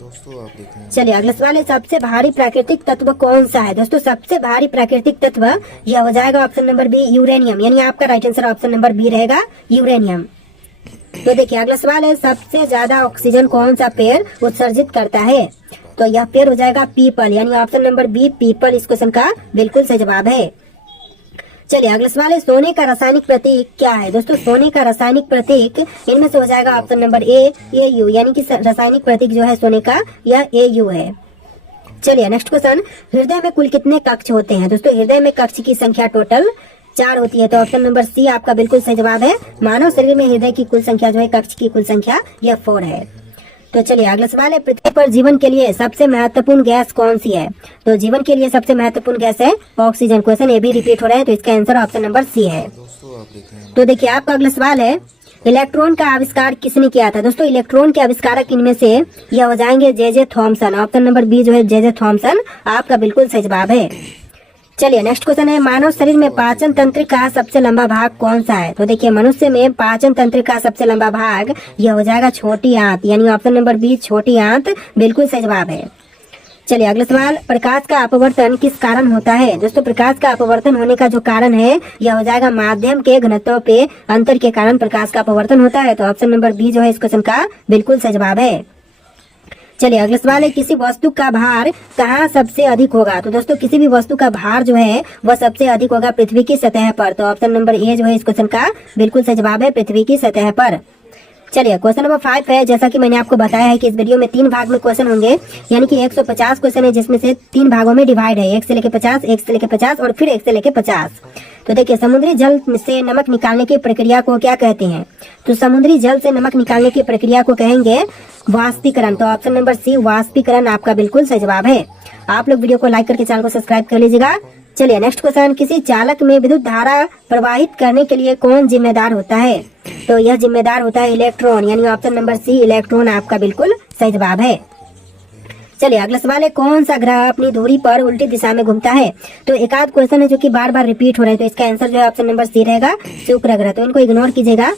चलिए अगला सवाल है, सबसे भारी प्राकृतिक तत्व कौन सा है? दोस्तों सबसे भारी प्राकृतिक तत्व यह हो जाएगा ऑप्शन नंबर बी यूरेनियम यानी आपका right answer option number B रहेगा यूरेनियम। तो देखिए अगला सवाल है, सबसे ज्यादा ऑक्सीजन कौन सा पेड़ उत्सर्जित करता है? तो यह पेड़ हो जाएगा पीपल यानी ऑप्शन नंबर बी पीपल इस क्वेश्चन का बिल्कुल सही जवाब है। चलिए अगला सवाल है, सोने का रासायनिक प्रतीक क्या है? दोस्तों सोने का रासायनिक प्रतीक इनमें से हो जाएगा ऑप्शन नंबर ए यू यानी कि रासायनिक प्रतीक जो है सोने का यह AU है। चलिए नेक्स्ट क्वेश्चन, हृदय में कुल कितने कक्ष होते हैं? दोस्तों हृदय में कक्ष की संख्या टोटल 4 होती है, तो ऑप्शन नंबर सी आपका बिल्कुल सही जवाब है। मानव शरीर में हृदय की कुल संख्या जो है कक्ष की कुल संख्या यह 4 है। तो चलिए अगला सवाल है, पृथ्वी पर जीवन के लिए सबसे महत्वपूर्ण गैस कौन सी है? तो जीवन के लिए सबसे महत्वपूर्ण गैस है ऑक्सीजन। क्वेश्चन ये भी रिपीट हो रहा है, तो इसका आंसर ऑप्शन नंबर सी है। तो देखिए आपका अगला सवाल है, इलेक्ट्रॉन का आविष्कार किसने किया था? दोस्तों इलेक्ट्रॉन के आविष्कारक इनमें से यह हो जाएंगे J Thomson. Option number B जो है जे थॉमसन आपका बिल्कुल सही जवाब है। चलिए नेक्स्ट क्वेश्चन है, मानव शरीर में पाचन तंत्र का सबसे लंबा भाग कौन सा है? तो देखिए मनुष्य में पाचन तंत्र का सबसे लंबा भाग यह हो जाएगा छोटी आंत यानी ऑप्शन नंबर बी छोटी आंत बिल्कुल सही जवाब है। चलिए अगला सवाल, प्रकाश का अपवर्तन किस कारण होता है? दोस्तों प्रकाश का अपवर्तन होने का जो कारण है यह हो जाएगा माध्यम के घनत्व पे अंतर के कारण प्रकाश का अपवर्तन होता है, तो ऑप्शन नंबर बी जो है इस क्वेश्चन का बिल्कुल सही जवाब है। चलिए अगला सवाल है, किसी वस्तु का भार कहाँ सबसे अधिक होगा? तो दोस्तों किसी भी वस्तु का भार जो है वह सबसे अधिक होगा पृथ्वी की सतह पर, तो ऑप्शन नंबर ए जो है इस क्वेश्चन का बिल्कुल सही जवाब है पृथ्वी की सतह पर। चलिए क्वेश्चन नंबर 5 है, जैसा कि मैंने आपको बताया है कि इस वीडियो में 3 भाग में क्वेश्चन होंगे यानी कि 150 क्वेश्चन है, जिसमें से 3 भागों में डिवाइड है, 1 से लेकर 50, 1 से लेकर 50 और फिर 1 से लेकर 50। तो देखिए समुद्री जल से नमक निकालने की प्रक्रिया को क्या कहते हैं? तो समुद्री जल से नमक निकालने की प्रक्रिया को कहेंगे वाष्पीकरण, तो ऑप्शन नंबर सी वाष्पीकरण आपका बिल्कुल सही जवाब है। आप लोग वीडियो को लाइक करके चैनल को सब्सक्राइब कर लीजिएगा। चलिए नेक्स्ट क्वेश्चन, किसी चालक में विद्युत धारा प्रवाहित करने के लिए कौन जिम्मेदार होता है? तो यह जिम्मेदार होता है इलेक्ट्रॉन यानी ऑप्शन नंबर सी इलेक्ट्रॉन आपका बिल्कुल सही जवाब है। चलिए अगला सवाल है, कौन सा ग्रह अपनी धुरी पर उल्टी दिशा में घूमता है? तो एक आध क्वेश्चन है जो कि बार बार रिपीट हो रहे हैं, तो इसका आंसर जो है ऑप्शन नंबर सी रहेगा शुक्र ग्रह, तो इनको इग्नोर कीजिएगा।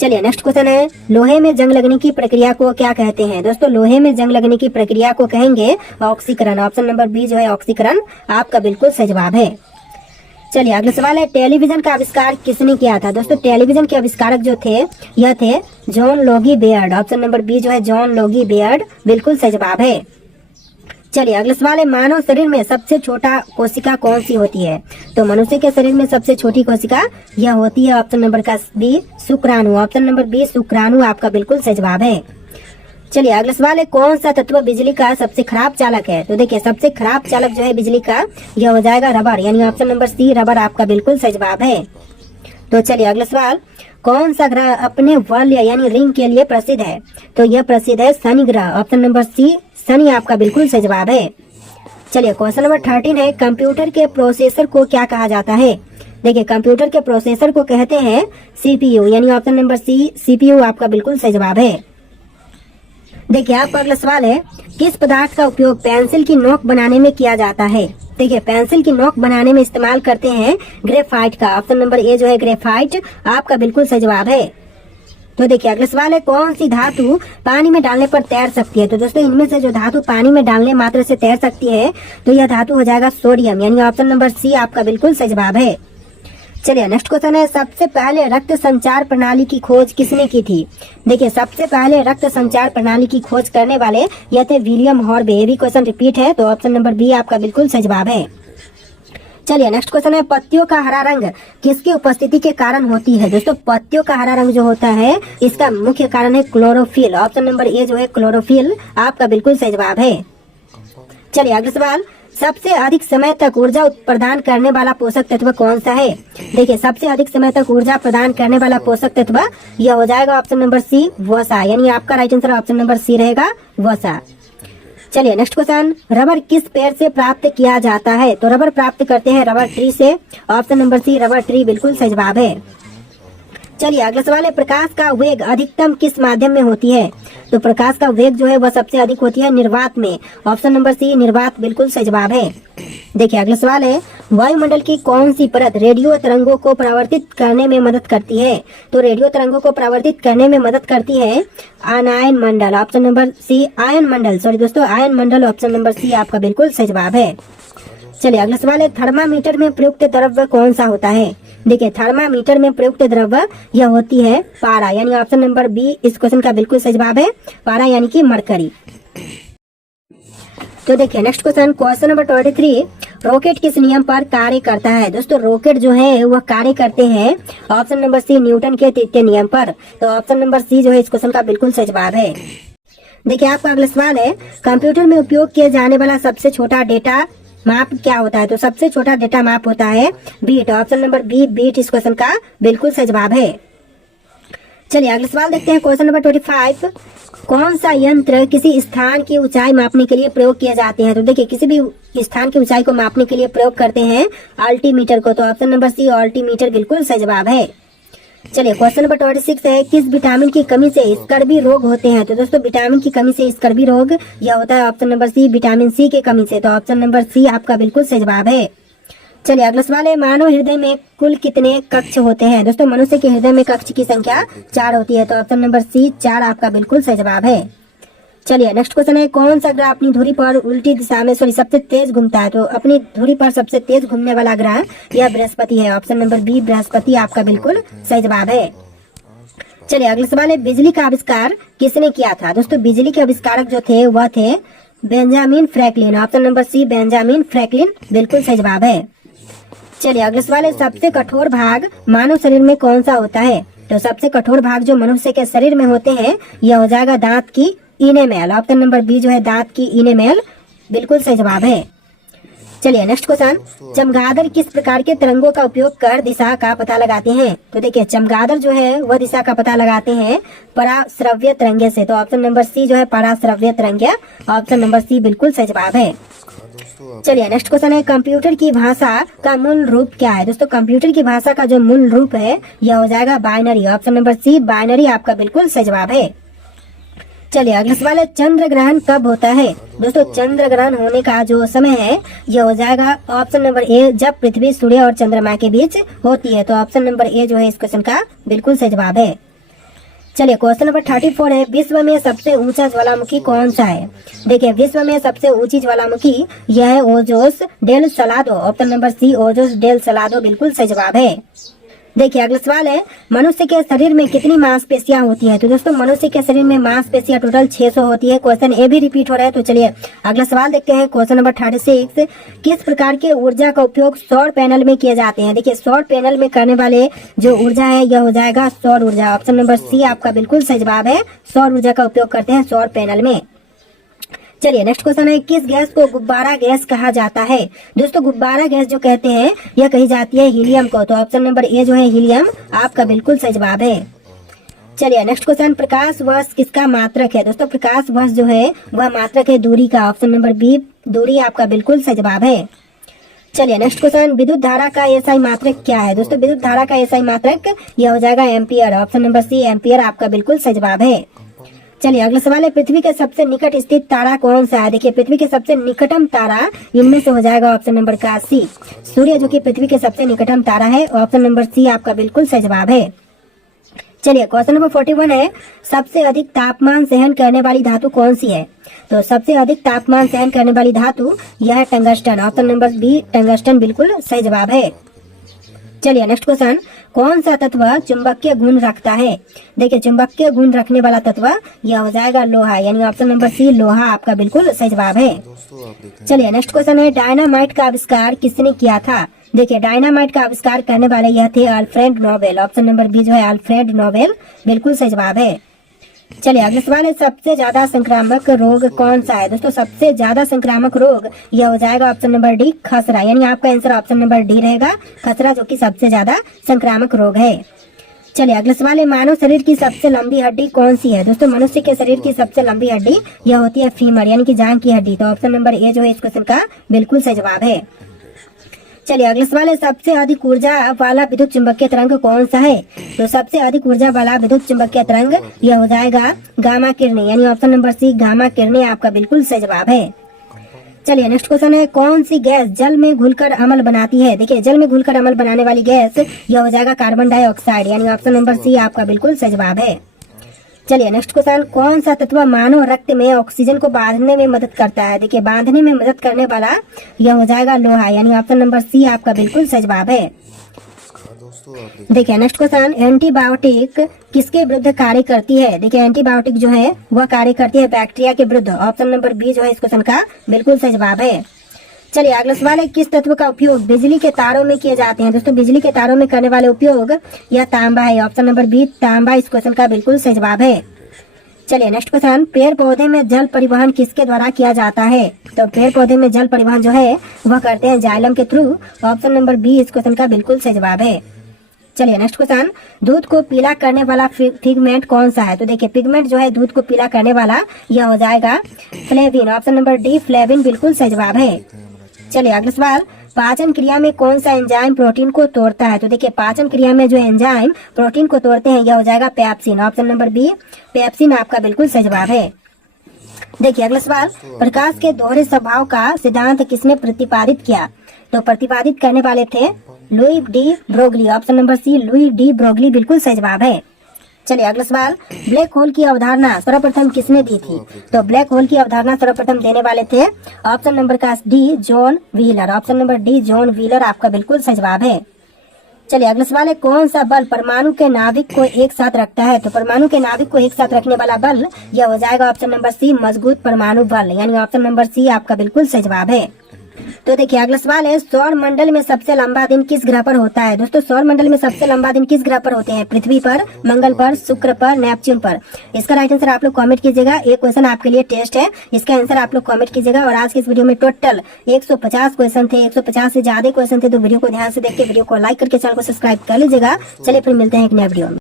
चलिए नेक्स्ट क्वेश्चन है, लोहे में जंग लगने की प्रक्रिया को क्या कहते हैं? दोस्तों लोहे में जंग लगने की प्रक्रिया को कहेंगे ऑक्सीकरण। ऑप्शन नंबर बी जो है ऑक्सीकरण आपका बिल्कुल सही जवाब है। चलिए अगला सवाल है, टेलीविजन का आविष्कार किसने किया था? दोस्तों टेलीविजन के आविष्कारक जो थे यह थे John Logie Baird. Option number B जो है जॉन लोगी बेयर्ड बिल्कुल सही जवाब है। चलिए अगला सवाल है, मानव शरीर में सबसे छोटा कोशिका कौन सी होती है? तो मनुष्य के शरीर में सबसे छोटी कोशिका यह होती है ऑप्शन नंबर का बी शुक्राणु। ऑप्शन नंबर बी शुक्राणु आपका बिल्कुल सही जवाब है। चलिए अगला सवाल है, कौन सा तत्व बिजली का सबसे खराब चालक है? तो देखिए सबसे खराब चालक जो है बिजली का यह हो जाएगा रबर यानी ऑप्शन नंबर सी रबर आपका बिल्कुल सही जवाब है। तो चलिए अगला सवाल, कौन सा ग्रह अपने वलय यानी रिंग के लिए प्रसिद्ध है? तो यह प्रसिद्ध है शनि ग्रह। ऑप्शन नंबर सी शनि आपका बिल्कुल सही जवाब है। चलिए क्वेश्चन नंबर 13 है, कंप्यूटर के प्रोसेसर को क्या कहा जाता है? देखिए कंप्यूटर के प्रोसेसर को कहते हैं CPU यानी ऑप्शन नंबर सी CPU आपका बिल्कुल सही जवाब है। देखिए आपका अगला सवाल है, किस पदार्थ का उपयोग पेंसिल की नोक बनाने में किया जाता है? देखिए पेंसिल की नोक बनाने में इस्तेमाल करते हैं ग्रेफाइट का। ऑप्शन नंबर ए जो है ग्रेफाइट आपका बिल्कुल सही जवाब है। तो देखिए अगला सवाल है, कौन सी धातु पानी में डालने पर तैर सकती है? तो दोस्तों इनमें से जो धातु पानी में डालने मात्र से तैर सकती है तो यह धातु हो जाएगा सोडियम, यानी ऑप्शन नंबर सी आपका बिल्कुल सही जवाब है। चलिए नेक्स्ट क्वेश्चन है, सबसे पहले रक्त संचार प्रणाली की खोज किसने की थी? देखिए सबसे पहले रक्त संचार प्रणाली की खोज करने वाले यह थे विलियम हॉर्वे। ये भी क्वेश्चन रिपीट है तो ऑप्शन नंबर बी आपका बिल्कुल सही जवाब है। चलिए नेक्स्ट क्वेश्चन है, पत्तियों का हरा रंग किसकी उपस्थिति के कारण होती है? दोस्तों पत्तियों का हरा रंग जो होता है इसका मुख्य कारण है क्लोरोफिल। ऑप्शन नंबर ए जो है क्लोरोफिल आपका बिल्कुल सही जवाब है। चलिए अगला सवाल, सबसे अधिक समय तक ऊर्जा प्रदान करने वाला पोषक तत्व कौन सा है? देखिए सबसे अधिक समय तक ऊर्जा प्रदान करने वाला पोषक तत्व यह हो जाएगा ऑप्शन नंबर सी वसा, यानी आपका right answer option number C रहेगा वसा। चलिए नेक्स्ट क्वेश्चन, रबर किस पेड़ से प्राप्त किया जाता है? तो रबर प्राप्त करते हैं रबर ट्री से। Option number C rubber tree बिल्कुल सही जवाब है। चलिए अगला सवाल है, प्रकाश का वेग अधिकतम किस माध्यम में होती है? तो प्रकाश का वेग जो है वह सबसे अधिक होती है निर्वात में। ऑप्शन नंबर सी निर्वात बिल्कुल सही जवाब है। देखिए अगला सवाल है, वायुमंडल की कौन सी परत रेडियो तरंगों को परावर्तित करने में मदद करती है? तो रेडियो तरंगों को परावर्तित करने में मदद करती है आयन मंडल। ऑप्शन नंबर सी आयन मंडल, सॉरी दोस्तों आयन मंडल, ऑप्शन नंबर सी आपका बिल्कुल सही जवाब है। चलिए अगला सवाल है, थर्मामीटर में प्रयुक्त द्रव्य कौन सा होता है? देखिए थर्मामीटर में प्रयुक्त द्रव्य यह होती है पारा, यानी ऑप्शन नंबर बी इस क्वेश्चन का बिल्कुल सही जवाब है, पारा यानी कि मरकरी। तो देखिए नेक्स्ट क्वेश्चन नंबर 23, रॉकेट किस नियम पर कार्य करता है? दोस्तों रॉकेट जो है वह कार्य करते हैं ऑप्शन नंबर सी न्यूटन के तृतीय नियम पर। तो ऑप्शन नंबर सी जो है इस क्वेश्चन का बिल्कुल सही जवाब है। देखिए आपका अगला सवाल है, कंप्यूटर में उपयोग किया जाने वाला सबसे छोटा डेटा माप क्या होता है? तो सबसे छोटा डेटा माप होता है bit. Option number B bit इस क्वेश्चन का बिल्कुल सही जवाब है। चलिए अगला सवाल देखते हैं, क्वेश्चन नंबर 25, कौन सा यंत्र किसी स्थान की ऊंचाई मापने के लिए प्रयोग किए जाते हैं? तो देखिए किसी भी स्थान की ऊंचाई को मापने के लिए प्रयोग करते हैं अल्टीमीटर को। तो ऑप्शन नंबर सी अल्टीमीटर बिल्कुल सही जवाब है। चलिए क्वेश्चन नंबर 26 है, किस विटामिन की कमी से स्कर्वी रोग होते हैं? तो दोस्तों विटामिन की कमी से स्कर्वी रोग यह होता है option number C vitamin C की कमी से। तो ऑप्शन नंबर सी आपका बिल्कुल सही जवाब है। चलिए अगला सवाल है, मानव हृदय में कुल कितने कक्ष होते हैं? दोस्तों मनुष्य के हृदय में कक्ष की संख्या 4 होती है। तो ऑप्शन नंबर सी 4 आपका बिल्कुल सही जवाब है। चलिए नेक्स्ट क्वेश्चन है, कौन सा ग्रह अपनी धुरी पर उल्टी दिशा में सबसे तेज घूमता है? तो अपनी धुरी पर सबसे तेज घूमने वाला ग्रह यह बृहस्पति है। ऑप्शन नंबर बी बृहस्पति आपका बिल्कुल सही जवाब है। चलिए अगला सवाल है, बिजली का आविष्कार किसने किया था? दोस्तों बिजली के आविष्कारक जो थे वह थे Benjamin Franklin. Option number C Benjamin Franklin बिल्कुल सही जवाब है। चलिए अगला सवाल है, सबसे कठोर भाग मानव शरीर में कौन सा होता है? तो सबसे कठोर भाग जो मनुष्य के शरीर में होते हैं यह हो जाएगा दांत की इनेमेल। ऑप्शन नंबर बी जो है दांत की इनेमेल बिल्कुल सही जवाब है। चलिए नेक्स्ट क्वेश्चन, चमगादड़ किस प्रकार के तरंगों का उपयोग कर दिशा का पता लगाते हैं? तो देखिए चमगादड़ जो है वह दिशा का पता लगाते हैं पराश्रव्य तरंगे से। तो ऑप्शन नंबर सी जो है पराश्रव्य तरंगे, ऑप्शन नंबर सी बिल्कुल सही जवाब है। चलिए नेक्स्ट क्वेश्चन है, कंप्यूटर की भाषा का मूल रूप क्या है? दोस्तों कंप्यूटर की भाषा का जो मूल रूप है यह हो जाएगा binary. Option number C binary आपका बिल्कुल सही जवाब है। चलिए अगला सवाल है, चंद्र ग्रहण कब होता है? दोस्तों चंद्र ग्रहण होने का जो समय है यह हो जाएगा ऑप्शन नंबर ए जब पृथ्वी सूर्य और चंद्रमा के बीच होती है। तो ऑप्शन नंबर ए जो है इस क्वेश्चन का बिल्कुल सही जवाब है। चलिए क्वेश्चन नंबर 34 है, विश्व में सबसे ऊंचा ज्वालामुखी कौन सा है? देखिए विश्व में सबसे ऊंची ज्वालामुखी यह है Ojos del Salado. Option number C Ojos del Salado बिल्कुल सही जवाब है। देखिए अगला सवाल है, मनुष्य के शरीर में कितनी मांसपेशियां होती है? तो दोस्तों मनुष्य के शरीर में मांसपेशियां टोटल 600 होती है। क्वेश्चन ए भी रिपीट हो रहा है। तो चलिए अगला सवाल देखते हैं, क्वेश्चन नंबर 36, किस प्रकार के ऊर्जा का उपयोग सौर पैनल में किए जाते हैं? देखिए सौर पैनल में करने वाले जो ऊर्जा है यह हो जाएगा सौर ऊर्जा। ऑप्शन नंबर सी आपका बिल्कुल सही जवाब है, सौर ऊर्जा का उपयोग करते हैं सौर पैनल में। चलिए नेक्स्ट क्वेश्चन है, किस गैस को गुब्बारा गैस कहा जाता है? दोस्तों गुब्बारा गैस जो कहते हैं यह कही जाती है हीलियम को। तो ऑप्शन नंबर ए जो है हीलियम आपका बिल्कुल सही जवाब है। चलिए नेक्स्ट क्वेश्चन, प्रकाश वर्ष किसका मात्रक है? दोस्तों प्रकाश वर्ष जो है वह मात्रक है दूरी का। ऑप्शन नंबर बी दूरी आपका बिल्कुल सही जवाब है। चलिए नेक्स्ट क्वेश्चन, विद्युत धारा का एसआई मात्रक क्या है? दोस्तों विद्युत धारा का एसआई मात्रक यह हो जाएगा ampere. Option number C ampere आपका बिल्कुल सही जवाब है। चलिए अगला सवाल है, पृथ्वी के सबसे निकट स्थित तारा कौन सा है? देखिए पृथ्वी के सबसे निकटम तारा इनमें से हो जाएगा ऑप्शन नंबर का सी, सूर्य जो कि पृथ्वी के सबसे निकटम तारा है। ऑप्शन नंबर सी आपका बिल्कुल सही जवाब है। चलिए क्वेश्चन नंबर 41 है, सबसे अधिक तापमान सहन करने वाली धातु कौन सी है? तो सबसे अधिक तापमान सहन करने वाली धातु यह है tungsten. Option number B tungsten बिल्कुल सही जवाब है। चलिए नेक्स्ट क्वेश्चन, कौन सा तत्व चुंबकीय गुण रखता है? देखिए चुंबकीय गुण रखने वाला तत्व यह हो जाएगा लोहा, यानी ऑप्शन नंबर सी लोहा आपका बिल्कुल सही जवाब है। चलिए नेक्स्ट क्वेश्चन है, डायनामाइट का आविष्कार किसने किया था? देखिए डायनामाइट का आविष्कार करने वाले यह थे Alfred Nobel. Option number B जो है अल्फ्रेड नोबेल बिल्कुल सही जवाब है। चलिए अगला सवाल है, सबसे ज्यादा संक्रामक रोग कौन सा है? दोस्तों सबसे ज्यादा संक्रामक रोग यह हो जाएगा ऑप्शन नंबर डी खसरा, यानी आपका आंसर ऑप्शन नंबर डी रहेगा खसरा, जो कि सबसे ज्यादा संक्रामक रोग है। चलिए अगला सवाल है, मानव शरीर की सबसे लंबी हड्डी कौन सी है? दोस्तों मनुष्य के शरीर की सबसे लंबी हड्डी यह होती है फीमर, यानी कि जांघ की हड्डी। तो ऑप्शन नंबर ए जो है इस क्वेश्चन का बिल्कुल सही जवाब है। चलिए अगला सवाल है, सबसे अधिक ऊर्जा वाला विद्युत चुंबकीय तरंग कौन सा है? तो सबसे अधिक ऊर्जा वाला विद्युत चुंबकीय तरंग यह हो जाएगा गामा किरणें, यानी ऑप्शन नंबर सी गामा किरणें आपका बिल्कुल सही जवाब है। चलिए नेक्स्ट क्वेश्चन है, कौन सी गैस जल में घुलकर अम्ल बनाती है? देखिए जल में घुलकर अम्ल बनाने वाली गैस यह हो जाएगा कार्बन डाइऑक्साइड, यानी ऑप्शन नंबर सी आपका बिल्कुल सही जवाब है। चलिए नेक्स्ट क्वेश्चन, कौन सा तत्व मानव रक्त में ऑक्सीजन को बांधने में मदद करता है? देखिए बांधने में मदद करने वाला यह हो जाएगा लोहा, यानी ऑप्शन नंबर सी आपका बिल्कुल सही जवाब है। देखिए नेक्स्ट क्वेश्चन, एंटीबायोटिक किसके विरुद्ध कार्य करती है? देखिए एंटीबायोटिक जो है वह कार्य करती है बैक्टीरिया के विरुद्ध। ऑप्शन नंबर बी जो है इस क्वेश्चन का बिल्कुल सही जवाब है। चलिए अगला सवाल है, किस तत्व का उपयोग बिजली के तारों में किए जाते हैं? दोस्तों बिजली के तारों में करने वाले उपयोग यह तांबा है। ऑप्शन नंबर बी तांबा इस क्वेश्चन का बिल्कुल सही जवाब है। चलिए नेक्स्ट क्वेश्चन, पेड़ पौधे में जल परिवहन किसके द्वारा किया जाता है? तो पेड़ पौधे में जल परिवहन जो है वह करते हैं जाइलम के थ्रू। ऑप्शन नंबर बी इस क्वेश्चन का बिल्कुल सही जवाब है। चलिए नेक्स्ट क्वेश्चन, दूध को पीला करने वाला पिगमेंट कौन सा है? तो देखिए पिगमेंट जो है दूध को पीला करने वाला यह हो जाएगा flavin. Option number D flavin बिल्कुल सही जवाब है। चलिए अगला सवाल, पाचन क्रिया में कौन सा एंजाइम प्रोटीन को तोड़ता है? तो देखिए पाचन क्रिया में जो एंजाइम प्रोटीन को तोड़ते हैं यह हो जाएगा pepsin. Option number B pepsin आपका बिल्कुल सही जवाब है। देखिए अगला सवाल, प्रकाश के दोहरे स्वभाव का सिद्धांत किसने प्रतिपादित किया? तो प्रतिपादित करने वाले थे Louis de Broglie. Option number C Louis de Broglie बिल्कुल सही जवाब है। चलिए अगला सवाल, ब्लैक होल की अवधारणा सर्वप्रथम किसने दी थी? तो ब्लैक होल की अवधारणा सर्वप्रथम देने वाले थे ऑप्शन नंबर का D John wheeler. Option number D John wheeler आपका बिल्कुल सही जवाब है। चलिए अगला सवाल है, कौन सा बल परमाणु के नाभिक को एक साथ रखता है? तो परमाणु के नाभिक को एक साथ रखने वाला बल यह हो जाएगा ऑप्शन नंबर सी मजबूत परमाणु बल, यानी ऑप्शन नंबर सी आपका बिल्कुल सही जवाब है। तो देखिए अगला सवाल है, सौर मंडल में सबसे लंबा दिन किस ग्रह पर होता है? दोस्तों सौर मंडल में सबसे लंबा दिन किस ग्रह पर होते हैं? पृथ्वी पर, मंगल पर, शुक्र पर, नेपच्यून पर। इसका राइट आंसर आप लोग कमेंट कीजिएगा। एक क्वेश्चन आपके लिए टेस्ट है, इसका आंसर आप लोग कमेंट कीजिएगा। और आज के इस वीडियो में टोटल 150 क्वेश्चन थे, 150 से ज्यादा क्वेश्चन थे। तो वीडियो को ध्यान से देख के वीडियो को लाइक करके चैनल को सब्सक्राइब कर लीजिएगा। चलिए फिर मिलते हैं एक नए वीडियो में।